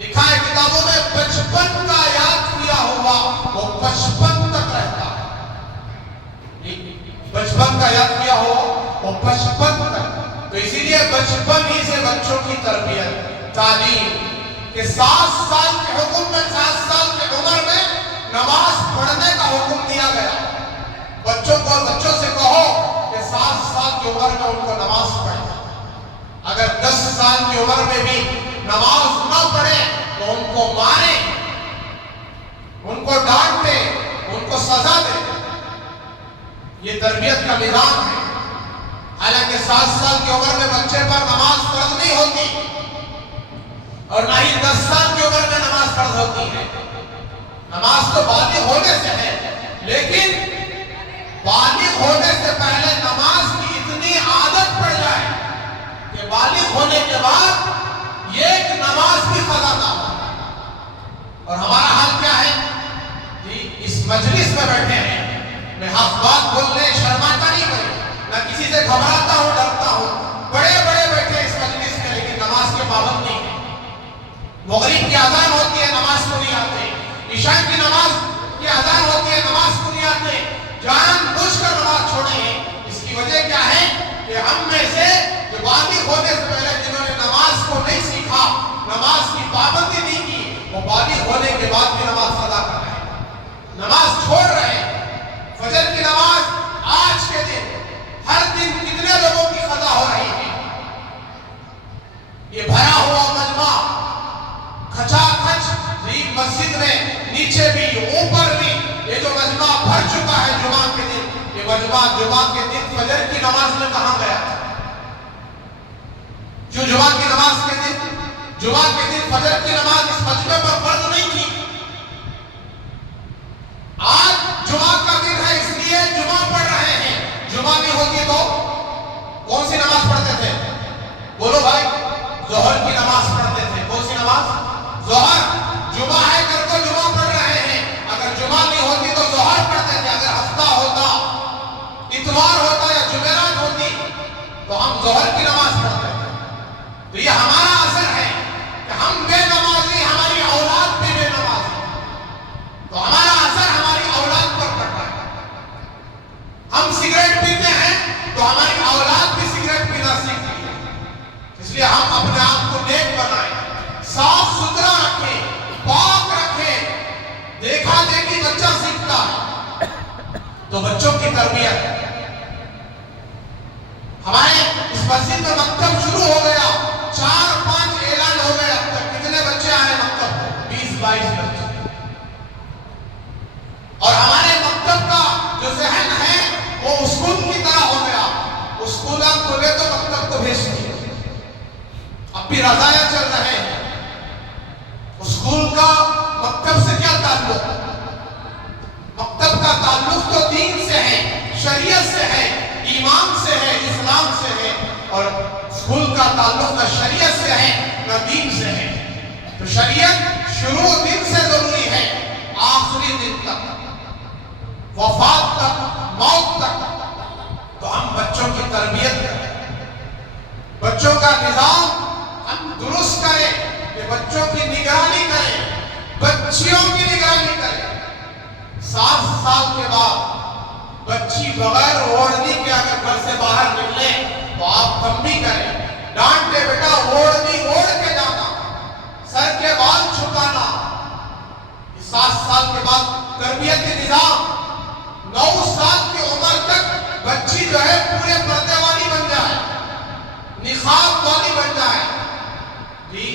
لکھا ہے کتابوں میں 55 کا یاد کیا ہوا وہ 55 تک رہتا ہے. 55 کا یاد کیا ہوا وہ 55 تک. تو اسی لیے بچپن ہی سے بچوں کی تربیت، تعلیم کہ 7 سال کے حکم میں، 7 سال کی عمر میں نماز پڑھنے کا حکم دیا گیا. بچوں سے کہو کہ 7 سال کی عمر میں ان کو نماز پڑھیں. اگر 10 سال کی عمر میں بھی نماز نہ پڑھے تو ان کو ماریں، ان کو ڈانٹے، ان کو سزا دے. یہ تربیت کا نظام ہے. حالانکہ 7 سال کی عمر میں بچے پر نماز فرض نہیں ہوتی، اور نہ ہی 10 سال کی عمر میں نماز فرض ہوتی ہے. نماز تو بالغ ہونے سے ہے، لیکن بالغ ہونے سے پہلے نماز کی اتنی عادت پڑ جائے کہ بالغ ہونے کے بعد یہ ایک نماز بھی قضا نہ ہو. اور ہمارا حال کیا ہے جی؟ اس مجلس میں بیٹھے ہیں، میں حق بات بولنے شرماتا نہیں ہوں، نہ کسی سے گھبراتا ہوں، ڈرتا ہوں. بڑے بڑے بیٹھے اس مجلس میں، لیکن نماز کے پابند نہیں ہیں. مغرب کی اذان ہوتی ہے، نماز کو نہیں آتے. عشاء کی نماز کی اذان ہوتی ہے، نماز کو نہیں آتے. جان بوجھ کر نماز چھوڑے ہیں. اس کی وجہ کیا ہے کہ ہم میں سے جو بالغ ہونے سے پہلے جنہوں نے نماز کو نہیں سیکھا، نماز کی پابندی نہیں کی، وہ بالغ ہونے کے بعد بھی نماز ادا کر رہے ہیں، نماز چھوڑ رہے ہیں. فجر کی نماز آج کے دن ہر دن کتنے لوگوں کی قضا ہو رہی ہے. یہ بھرا ہوا مجمع کھچا کھچ مسجد میں نیچے بھی اوپر بھی یہ جو مجمع بھر چکا ہے جمعہ کے دن، یہ مجمع جمعہ کے دن فجر کی نماز میں کہاں گیا تھا؟ جو جمعہ کی نماز کے دن، جمعہ کے دن فجر کی نماز اس مجمع پر فرض نہیں تھی. آج جمعہ کا دن ہے، اس لیے جمعہ پڑھ رہے ہیں. جمعہ نہیں ہوتی تو کون سی نماز پڑھتے تھے؟ بولو بھائی. ظہر کی نماز پڑھتے تھے. کون سی نماز؟ ظہر. جمعہ ہے کر کو جمعہ پڑھ رہے ہیں. اگر جمعہ نہیں ہوتی تو ظہر پڑھتے تھے. اگر ہفتہ ہوتا، اتوار ہوتا یا جمعرات ہوتی تو ہم ظہر کی نماز پڑھتے تھے. تو یہ ہمارا اثر ہے کہ ہم بے نمازی، ہماری اولاد بھی بے نمازی. تو ہمارا اثر ہماری اولاد پر پڑتا ہے. ہم سگریٹ پیتے ہیں تو ہماری اولاد بھی سگریٹ پینا سیکھ لی ہے. اس لیے ہم اپنے آپ کو نیک بنائیں، صاف ستھرا رکھیں، پاک رکھیں. دیکھا دیکھی بچہ سیکھتا ہے. تو بچوں کی تربیت، ہمارے اس مسجد میں مکتب شروع ہو گیا، 4-5 اعلان ہو گئے. اب تک کتنے بچے آئے مکتب؟ 20-22 بچے. اور ہمارے مکتب کا جو ذہن ہے وہ اسکول کی طرح ہو گیا. اسکول آپ کھولے تو مکتب کو بھیج دیے. اب بھی رضائیاں چل رہے ہیں. اسکول کا مکتب سے کیا تعلق؟ مکتب کا تعلق تو دین سے ہے، شریعت سے ہے، ایمان سے ہے، اسلام سے ہے. اور اسکول کا تعلق نہ شریعت سے ہے نہ دین سے ہے. تو شریعت شروع دن سے ضروری ہے، آخری دن تک، وفات تک، موت تک. تو ہم بچوں کی تربیت کریں، بچوں کا نظام ہم درست کریں، کہ بچوں کی نگرانی کریں، بچیوں کی نگرانی کریں. 7 سال کے بعد بچی بغیر اوڑھنی کے اگر گھر سے باہر نکلے تو آپ کم بھی کریں، ڈانٹے بیٹا اوڑھنی اوڑھ کے جانا، سر کے بال چھپانا. 7 سال کے بعد تربیت کے نظام، 9 سال کی عمر تک بچی جو ہے پورے پردے والی بن جائے، نقاب والی بن جائے. جی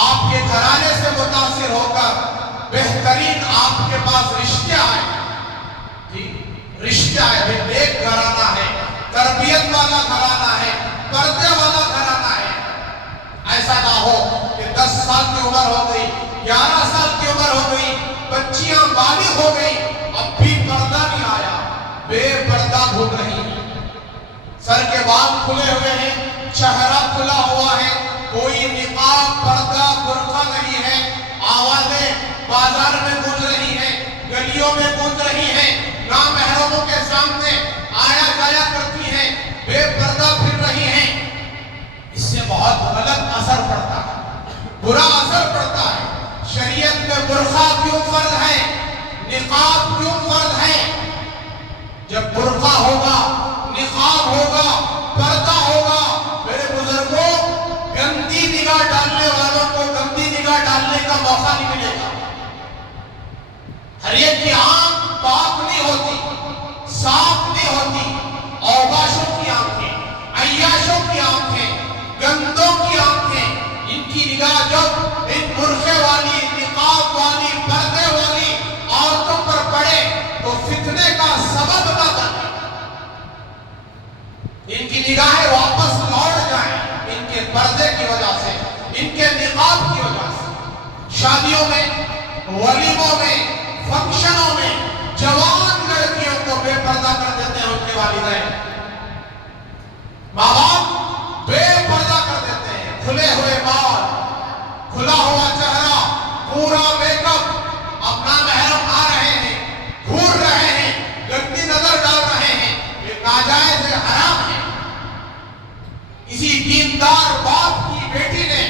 آپ کے گھرانے سے متاثر ہو کر بہترین آپ کے پاس رشتے آئے. جی رشتہ ہے، نیک گھرانہ ہے، تربیت والا گھرانہ ہے، پردے والا گھرانہ ہے۔ ایسا نہ ہو کہ 10 سال کی عمر ہو گئی، 11 سال کی عمر ہو گئی، بچیاں بالغ ہو گئی، اب بھی پردہ نہیں آیا، بے پردہ گھوم رہی ہیں، سر کے بال کھلے ہوئے ہیں، چہرہ کھلا ہوا ہے، کوئی نقاب پردہ برقع نہیں ہے، آوازیں بازار میں گونج رہی ہیں، گلیوں میں گونج رہی ہیں، نامحرموں کے سامنے آیا جایا کرتی ہیں، بے پردہ پھر رہی ہیں۔ اس سے بہت غلط اثر پڑتا ہے، برا اثر پڑتا ہے۔ شریعت میں برقع کیوں فرض ہے، نقاب کیوں فرض ہے؟ جب برقع ہوگا، نقاب ہوگا، پردہ ہوگا، میرے بزرگوں، گندی نگاہ ڈالنے والوں کو گندی نگاہ ڈالنے کا موقع نہیں ملے گا۔ ہر ایک کی آنکھ پاک نہیں ہوتی، صاف نہیں ہوتی، اوباشوں کی آنکھیں، عیاشوں کی آنکھیں، گندوں کی آنکھیں، ان کی نگاہ جب ان برقعے والی، نقاب والی، پردے والی عورتوں پر پڑے تو فتنے کا سبب نہ بنے، ان کی نگاہیں واپس لوٹ جائیں ان کے پردے کی وجہ سے، ان کے نقاب کی وجہ سے۔ شادیوں میں، ولیموں میں، فنکشنوں میں جوان لڑکیوں کو بے پردہ کر دیتے ہیں ان کے والدین، ماں باپ بے پردہ کر دیتے ہیں، کھلے ہوئے بال، کھلا ہوا چہرہ، پورا میک اپ، اپنا محرم آ رہے ہیں، گھور رہے ہیں، گندی نظر ڈال رہے ہیں، یہ ناجائز ہے، حرام ہے۔ اسی دیندار باپ کی بیٹی نے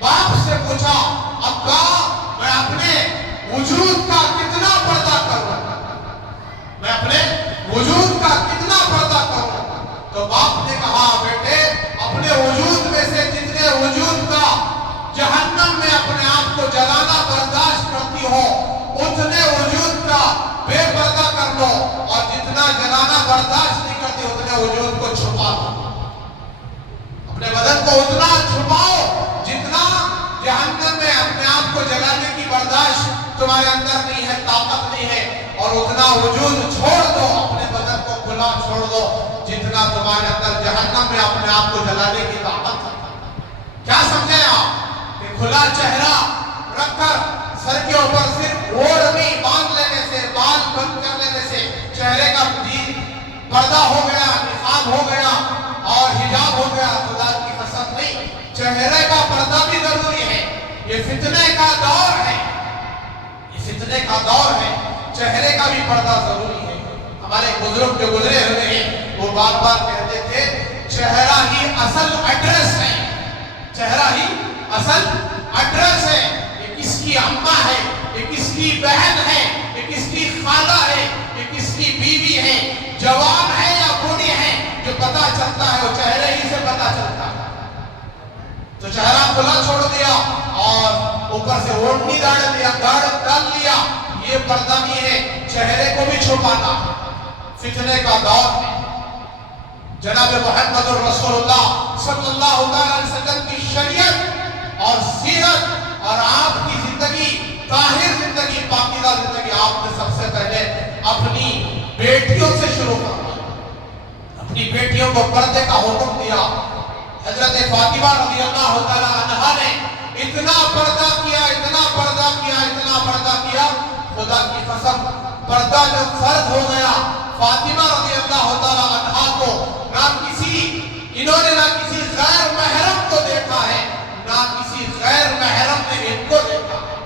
باپ سے پوچھا، ابا میں اپنے وجود کا کتنا پردہ کروں، میں اپنے وجود کا کتنا پردہ کروں؟ تو باپ نے کہا، بیٹے اپنے وجود میں سے جتنے وجود کا جہنم میں اپنے آپ کو جلانا برداشت کرتی ہو اتنے وجود کا بے پردہ کر لو، اور جتنا جلانا برداشت نہیں کرتی اتنے وجود کو چھپا دو، اپنے بدن کو اتنا چھپاؤ جتنا جہنم میں اپنے آپ کو جلانے کی برداشت تمہارے اندر نہیں ہے، طاقت نہیں ہے، اور اتنا وجود چھوڑ دو، اپنے بدن کو کھلا چھوڑ دو جتنا تمہارے اندر جہنم میں اپنے آپ کو جلانے کی طاقت ہے۔ کیا سمجھیں آپ کہ کھلا چہرہ رکھ کر سر کے اوپر صرف اوڑھنی باندھ لینے سے، بال بند کر لینے سے چہرے کا پردہ ہو گیا، نقاب ہو گیا اور حجاب ہو گیا؟ خدا کی قسم نہیں، چہرے کا پردہ بھی ضروری ہے۔ یہ فتنے کا دور ہے، یہ فتنے کا دور ہے، چہرے کا بھی پردہ ضروری ہے۔ ہمارے بزرگ جو گزرے ہوئے ہیں وہ بار بار کہتے تھے، چہرہ ہی اصل ایڈریس ہے، چہرہ ہی اصل ایڈریس ہے۔ یہ کس کی اماں ہے، یہ کس کی بہن ہے، یہ کس کی خالہ ہے، یہ کس کی بیوی ہے، جوان ہے یا بوڑھی ہے، جو پتہ چلتا ہے وہ چہرے ہی سے پتہ چلتا ہے۔ تو چہرہ کھلا چھوڑ دیا اور اوپر سے اوڑھنی ڈال لیا، یہ پردہ نہیں ہے، چہرے کو بھی چھپانا فتنے کا دور ہے۔ جناب محمد الرسول اللہ صلی اللہ علیہ وسلم کی شریعت اور سیرت اور آپ کی زندگی، طاہر زندگی، پاکیزہ زندگی، آپ نے سب سے پہلے اپنی بیٹیوں سے شروع کرا، اپنی بیٹیوں کو پردے کا حکم دیا۔ حضرت فاطمہ رضی اللہ تعالیٰ عنہا نے اتنا پردہ کیا، اتنا پردہ کیا، اتنا پردہ کیا، خدا کی قسم پردہ جب فرض ہو گیا، فاطمہ رضی اللہ تعالیٰ عنہا کو انہوں نے نہ کسی غیر محرم کو دیکھا ہے، نہ کسی غیر محرم نے ان کو دیکھا ہے۔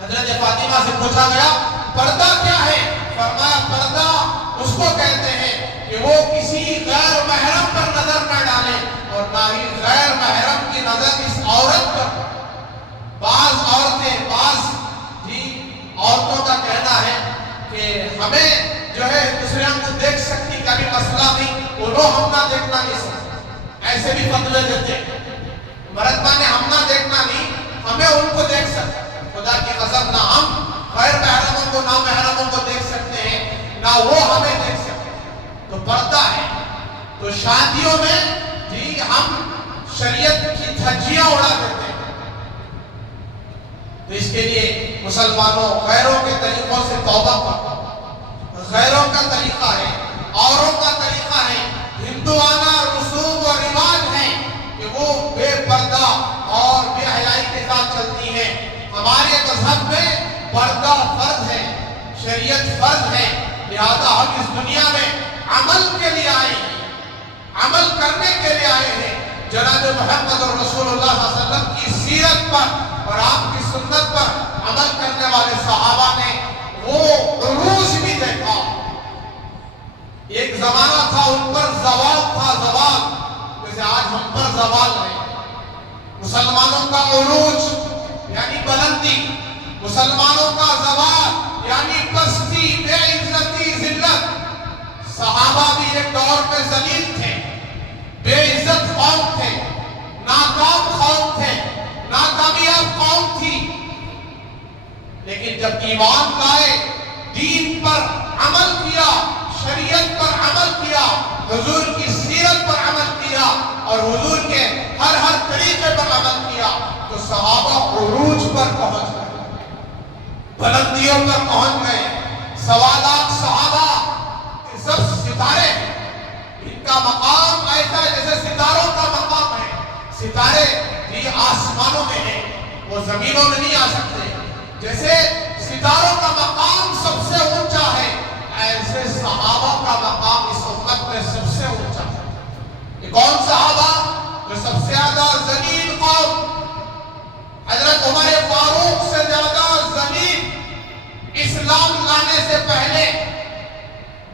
حضرت فاطمہ سے پوچھا گیا، پردہ کیا ہے؟ فرمایا، پردہ اس کو کہتے ہیں کہ وہ کسی غیر محرم پر نظر نہ ڈالے اور نہ ہی غیر محرم کی نظر اس عورت پر۔ بعض عورتوں کا کہنا ہے کہ ہمیں جو ہے دوسرے ہم کو دیکھ سکتی، کبھی مسئلہ نہیں، انہوں ہم نہ دیکھنا نہیں سکتے، ایسے بھی فتوے دیتے ہیں، مردہ نے ہم نہ دیکھنا نہیں، ہمیں ان کو دیکھ سکتے۔ خدا کی قسم، نہ ہم غیر محرموں کو، نامحرموں کو دیکھ سکتے ہیں، نہ وہ ہمیں دیکھ سکتے ہیں۔ تو پردہ ہے۔ تو شادیوں میں جی ہم شریعت کی دھجیاں اڑا دیتے ہیں، تو اس کے لیے مسلمانوں غیروں کے طریقوں سے توبہ کرو، غیروں کا طریقہ ہے، اوروں کا طریقہ ہے، ہندوانہ رسوم و رواج ہے کہ وہ بے پردہ اور بے حیائی کے ساتھ چلتی ہے۔ ہمارے مذہب میں پردہ فرض ہے، شریعت فرض ہے، لہذا ہم اس دنیا میں عمل کے لیے آئے ہیں، عمل کرنے کے لیے آئے ہیں۔ جناب محمد رسول اللہ صلی اللہ علیہ وسلم کی سیرت پر اور آپ کی سنت پر عمل کرنے والے صحابہ نے وہ عروج بھی دیکھا۔ ایک زمانہ تھا ان پر زوال تھا، زوال، جیسے آج ہم پر زوال ہے۔ مسلمانوں کا عروج یعنی بلندی، مسلمانوں کا زوال یعنی پستی، بے عزتی، ذلت۔ صحابہ بھی ایک دور پہ ذلیل تھے، بے عزت قوم تھے، ناکام قوم تھے، ناکامیاب قوم تھی، لیکن جب ایمان لائے، دین پر عمل کیا، شریعت پر عمل کیا، حضور کی سیرت پر عمل کیا اور حضور کے ہر طریقے پر عمل کیا، تو صحابہ عروج پر پہنچ گئے، بلندیوں پر پہنچ گئے۔ سوالات صحابہ سب ستارے، ان کا مقام ایسا ہے جیسے ستاروں کا مقام ہے۔ ستارے بھی آسمانوں میں ہیں، وہ زمینوں میں نہیں آ سکتے۔ جیسے ستاروں کا مقام سب سے اونچا ہے، ایسے صحابہ کا مقام اس امت میں سب سے اونچا ہے۔ یہ کون صحابہ؟ جو سب سے زیادہ ذلیل قوم، حضرت عمر فاروق سے زیادہ ذلیل، اسلام لانے سے پہلے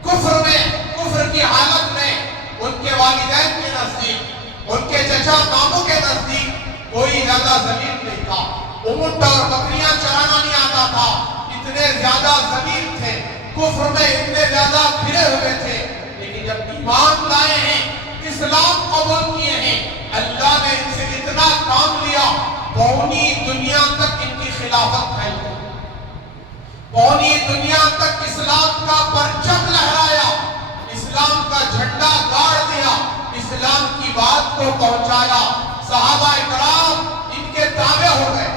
کفر میں، کفر کی حالت میں ان کے والدین کے نزدیک، ان کے چچا ماموں کے نزدیک کوئی زیادہ ذلیل نہیں تھا۔ اونٹ اور بکریاں چرانا نہیں آتا تھا، اتنے زیادہ ذلیل تھے، کفر میں اتنے زیادہ گھرے ہوئے تھے۔ لیکن جب ایمان لائے ہیں، اسلام قبول کیے ہیں، اللہ نے ان سے اتنا کام لیا، پوری دنیا تک ان کی خلافت پھیل گئی، پوری دنیا تک اسلام کا پرچم لہرایا، اسلام کا جھنڈا گاڑ دیا، اسلام کی بات کو پہنچایا۔ صحابہ اکرام ان کے تابع ہو گئے،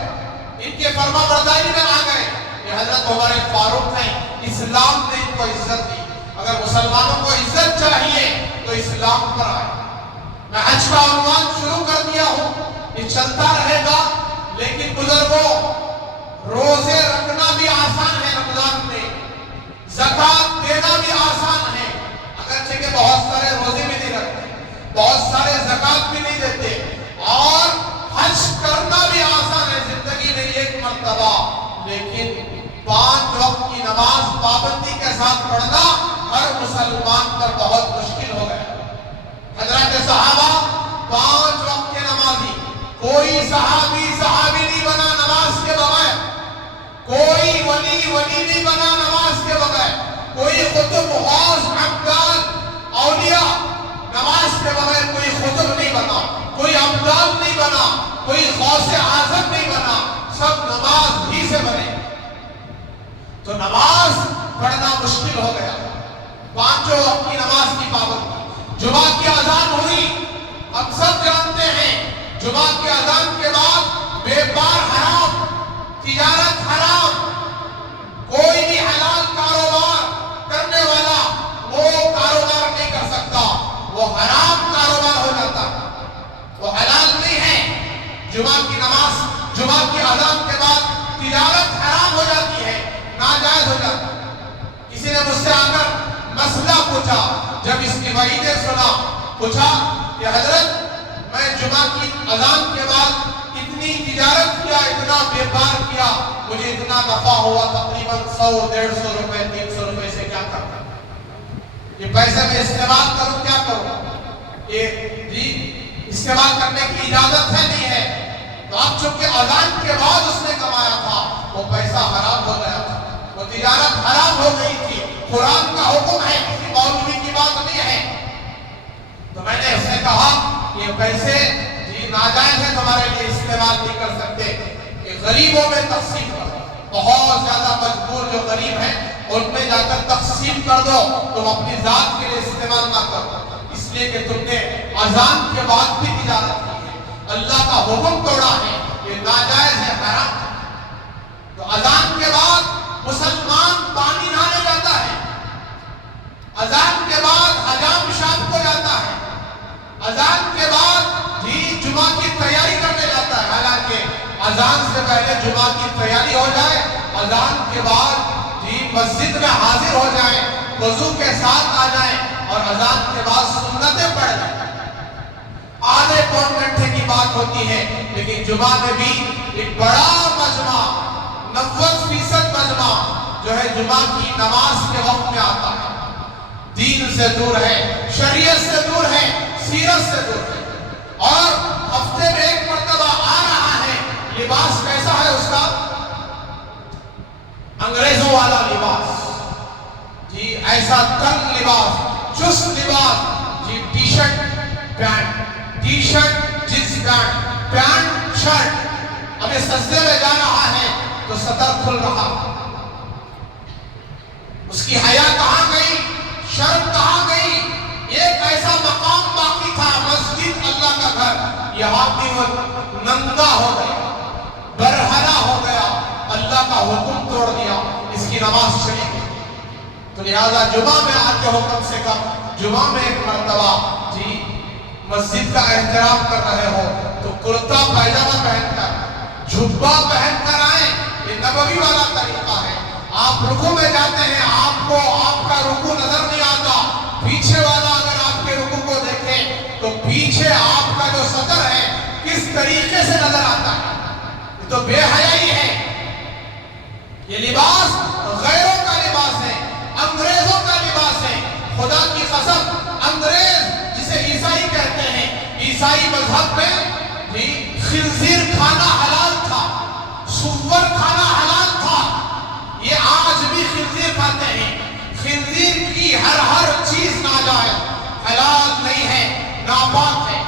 ان کے فرما برداری میں آ گئے۔ یہ حضرت عمر فاروق نے، اسلام نے ان کو عزت دی۔ اگر مسلمانوں کو عزت چاہیے تو اسلام پر آئے۔ میں حج کا عنوان شروع کر دیا ہوں، یہ چلتا رہے گا، لیکن بزرگوں، روزے رکھنا بھی آسان ہے رمضان میں، زکوٰۃ دینا بھی آسان ہے، اگرچہ کہ بہت سارے روزے بھی نہیں رکھتے، بہت سارے زکوٰۃ بھی نہیں دیتے، اور حج کرنا بھی آسان ہے زندگی میں ایک مرتبہ، لیکن 5 وقت کی نماز پابندی کے ساتھ پڑھنا ہر مسلمان پر بہت مشکل ہو گیا۔ حضرات صحابہ 5 وقت کے نمازی، کوئی صحابی نہیں بنا نماز کے بغیر، کوئی ولی نہیں بنا نماز کے بغیر، کوئی قطب غوث عبدال اولیاء نماز کے بغیر کوئی قطب نہیں بنا، کوئی عبدال نہیں بنا، کوئی غوث اعظم نہیں بنا، سب نماز ہی سے بنے۔ تو نماز پڑھنا مشکل ہو گیا، 5 وقت کی نماز کی پابندی۔ جمعہ کی اذان ہوئی، ہم سب جانتے ہیں جمعہ کی اذان کے بعد بیپار حرام، تجارت حرام، کوئی بھی حلال کاروبار کرنے والا وہ کاروبار نہیں کر سکتا، وہ حرام کاروبار ہو جاتا، وہ حلال نہیں ہے۔ جمعہ کی نماز، جمعہ کی اذان کے بعد تجارت حرام ہو جاتی ہے، ناجائز ہو جاتا ہے۔ کسی نے مجھ سے آ کر مسئلہ پوچھا، جب اس کی وعیدیں سنا، پوچھا کہ حضرت میں جمعہ کی اذان کے بعد اتنی تجارت کیا، اتنا بیپار کیا، مجھے اتنا نفع ہوا، تقریباً 100-150 روپے 300 روپے سے کیا کرتا، یہ پیسے میں استعمال کروں کیا کروں؟ یہ استعمال کرنے کی اجازت ہے نہیں ہے؟ تو اب چونکہ اذان کے بعد اس نے کمایا تھا، وہ پیسہ حرام ہو گیا تھا، وہ تجارت حرام ہو گئی تھی۔ قرآن کا حکم ہے، کسی مولوی کی بات نہیں ہے۔ تو میں نے اس سے کہا یہ پیسے ناجائز ہے، تمہارے لیے استعمال نہیں کر سکتے، کہ غریبوں میں تقسیم کرو، بہت زیادہ مجبور جو غریب ہیں ان میں جا کر تقسیم کر دو، تم اپنی ذات کے لیے استعمال نہ کرو، اس لیے کہ تم نے اذان کے بعد بھی تجارت کی ہے، اللہ کا حکم توڑا ہے، یہ ناجائز ہے، حرام ہے۔ تو اذان کے بعد مسلمان پانی نہانے جاتا ہے، اذان کے بعد حجام شام کو جاتا ہے، اذان کے بعد جمعہ کی تیاری کرنے جاتا ہے، حالانکہ اذان سے پہلے جمعہ کی تیاری ہو جائے، اذان کے بعد مسجد میں حاضر ہو جائیں، وضو کے ساتھ آ جائیں اور اذان کے بعد سنتیں پڑھ لیں۔ آدھے پون گھنٹے کی بات ہوتی ہے، لیکن جمعہ میں بھی ایک بڑا مجمع 90% مجمع جو ہے جمعہ کی نماز کے وقت میں آتا ہے، دین سے دور ہے، شریعت سے دور ہے، سیرت سے دور ہے، اور ہفتے میں ایک مرتبہ آ رہا ہے۔ لباس کیسا ہے اس کا؟ انگریزوں والا لباس، ایسا تنگ لباس، چست لباس، T shirt pant, T shirt jeans pant, pant shirt. اب یہ سجدے میں جا رہا ہے تو سطر کھل رہا، اس کی حیا کہاں گئی، شرم کہاں گئی؟ ایک ایسا مقام باقی تھا، مسجد اللہ کا گھر، یہاں بھی وہ ننگا ہو گیا، برہنہ ہو گیا، اللہ کا حکم توڑ دیا، اس کی نماز چلی گئی۔ تو لہذا جمعہ میں آ کے ہو کم سے کم جمعہ میں ایک مرتبہ مسجد کا احترام کر رہے ہو تو کرتا پائجامہ پہن کر، جھبا پہن کر آئیں، یہ نبوی والا طریقہ ہے۔ آپ رکوع میں جاتے ہیں، آپ کو آپ کا رکوع نظر نہیں آتا، پیچھے والا اگر آپ کے رکوع کو دیکھے تو پیچھے آپ کا جو سطر ہے کس طریقے سے نظر آتا ہے، یہ تو بے حیائی ہے۔ یہ لباس غیروں کا لباس ہے، انگریزوں کا لباس ہے۔ خدا کی قسم، انگریز جسے عیسائی کہتے ہیں، عیسائی مذہب میں خنزیر کھانا حلال تھا، سور کھانا حلال تھا، یہ آج بھی خنزیر کھاتے ہیں۔ خنزیر کی ہر چیز ناجائز، حلال نہیں ہے، ناپاک ہے،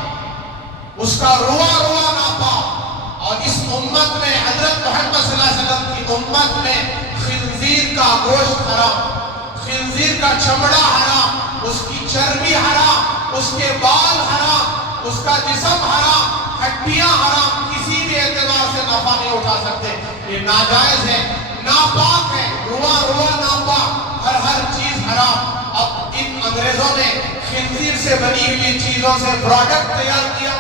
اس کا روا ناپاک۔ اور اس امت میں حضرت محمد صلی اللہ علیہ وسلم کی امت میں خنزیر کا گوشت حرام، خنزیر کا چمڑا حرام، اس کی چربی حرام، اس کے بال حرام، اس کا جسم حرام، ہڈیاں حرام، کسی بھی اعتبار سے نفع نہیں اٹھا سکتے، یہ ناجائز ہے، ناپاک ہے، روا ناپاک، ہر چیز حرام۔ اب ان انگریزوں نے خنزیر سے بنی ہوئی چیزوں سے پروڈکٹ تیار کیا،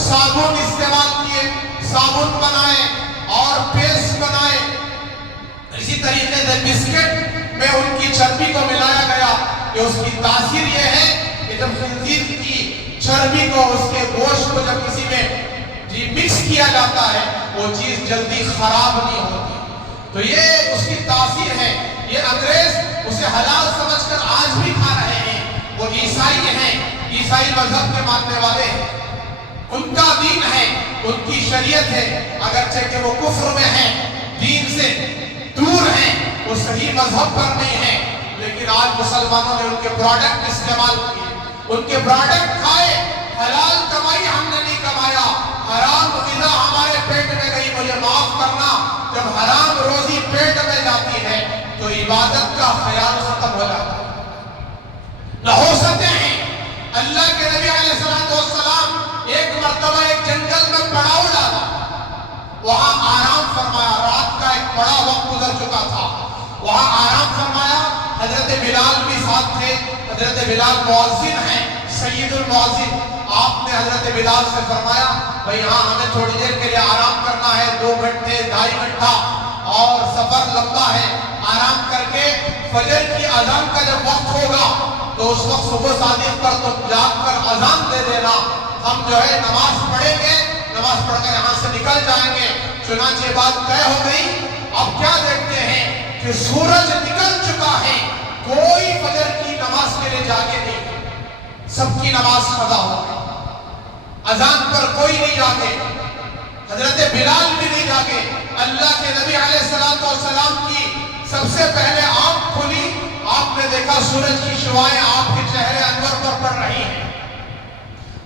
صابن استعمال کیے، صابن بنائے اور پیسٹ بنائے، اسی طریقے سے بسکٹ میں ان کی چربی کو ملایا گیا کہ اس کی تاثیر یہ ہے کہ جب خنزیر کی چربی کو، اس کے گوشت کو جب کسی میں مکس کیا جاتا ہے وہ چیز جلدی خراب نہیں ہوتی، تو یہ اس کی تاثیر ہے۔ یہ انگریز اسے حلال سمجھ کر آج بھی کھا رہے ہیں، وہ عیسائی ہیں، عیسائی مذہب کے ماننے والے ہیں، ان کا دین ہے، ان کی شریعت ہے، اگرچہ کہ وہ کفر میں ہیں، دین سے دور ہیں، وہ صحیح مذہب پر نہیں ہیں، لیکن آج مسلمانوں نے ان کے پروڈکٹ استعمال کیے، ان کے پروڈکٹ کھائے، حلال کمائی ہم نے نہیں کمایا، حرام غذا ہمارے پیٹ میں گئی، مجھے معاف کرنا، جب حرام روزی پیٹ میں جاتی ہے تو عبادت کا خیال ختم ہو جاتا ہے۔ نحوستیں ہیں، اللہ کے نبی علیہ السلام ایک مرتبہ ایک جنگل میں پڑاؤ ڈالا، وہاں آرام فرمایا، رات کا ایک بڑا وقت گزر چکا تھا، وہاں آرام فرمایا۔ حضرت بلال بھی ساتھ تھے، حضرت بلال مؤذن ہیں، سید المؤذن۔ آپ نے حضرت بلال سے فرمایا بھئی ہاں ہمیں تھوڑی دیر کے لیے آرام کرنا ہے، 2 گھنٹے 2.5 گھنٹہ اور سفر لمبا ہے، آرام کر کے فجر کی اذان کا جب وقت ہوگا تو اس وقت صبح صادق پر تم جاگ کر اذان دے دینا، ہم جو ہے نماز پڑھیں گے، نماز پڑھ کر یہاں سے نکل جائیں گے۔ چنانچہ بات طے ہو گئی۔ اب کیا دیکھتے ہیں کہ سورج نکل چکا ہے، کوئی فجر کی نماز کے لیے جاگے نہیں، سب کی نماز قضا ہو گئی، اذان پر کوئی نہیں جاگے، حضرت بلال بھی نہیں جاگے۔ اللہ کے نبی علیہ السلام کی سب سے پہلے آنکھ کھلی، آپ نے دیکھا سورج کی شعاعیں آپ کے چہرے انور پر پڑ رہی ہیں،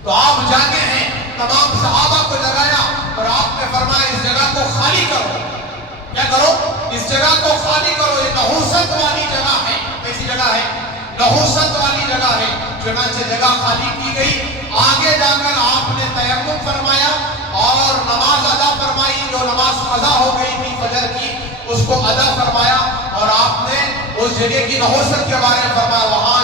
تو آپ جاگے ہیں، تمام صحابہ کو جگایا اور آپ نے فرمایا اس جگہ کو خالی کرو۔ کیا کرو؟ اس جگہ کو خالی کرو، یہ نحوست والی جگہ ہے۔ کیسی جگہ ہے؟ نحوست والی جگہ ہے۔ چنانچہ جگہ خالی کی گئی، آگے جا کر آپ نے تیمم فرمایا اور نماز ادا فرمائی، جو نماز قضا ہو گئی تھی فجر کی اس کو ادا فرمایا، اور آپ نے اس جگہ کی نحوست کے بارے میں فرمایا وہاں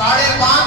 5:30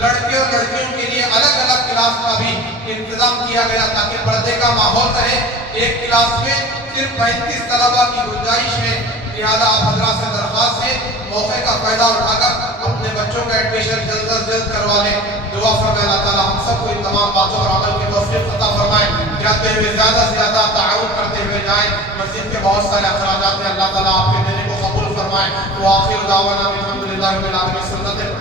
لڑکے اور لڑکیوں کے لیے الگ الگ کلاس کا بھی انتظام کیا گیا تاکہ پردے کا ماحول رہے. ایک کلاس میں صرف 35 طلبہ کی گنجائش ہے. لہذا آپ حضرات سے درخواست ہے موقع کا فائدہ اٹھا کر اپنے بچوں کا ایڈمیشن جلد از جلد کروا لیں. دعا فرمائے اللہ تعالیٰ ہم سب کو ان تمام باتوں اور عمل کی توفیق عطا فرمائے. جاتے ہوئے زیادہ سے زیادہ تعاون کرتے ہوئے جائیں. مسجد کے بہت سارے اخراجات ہیں, اللہ تعالیٰ آپ کے دینے کو قبول فرمائے. وآخر دعوانا الحمدللہ رب العالمین. سنت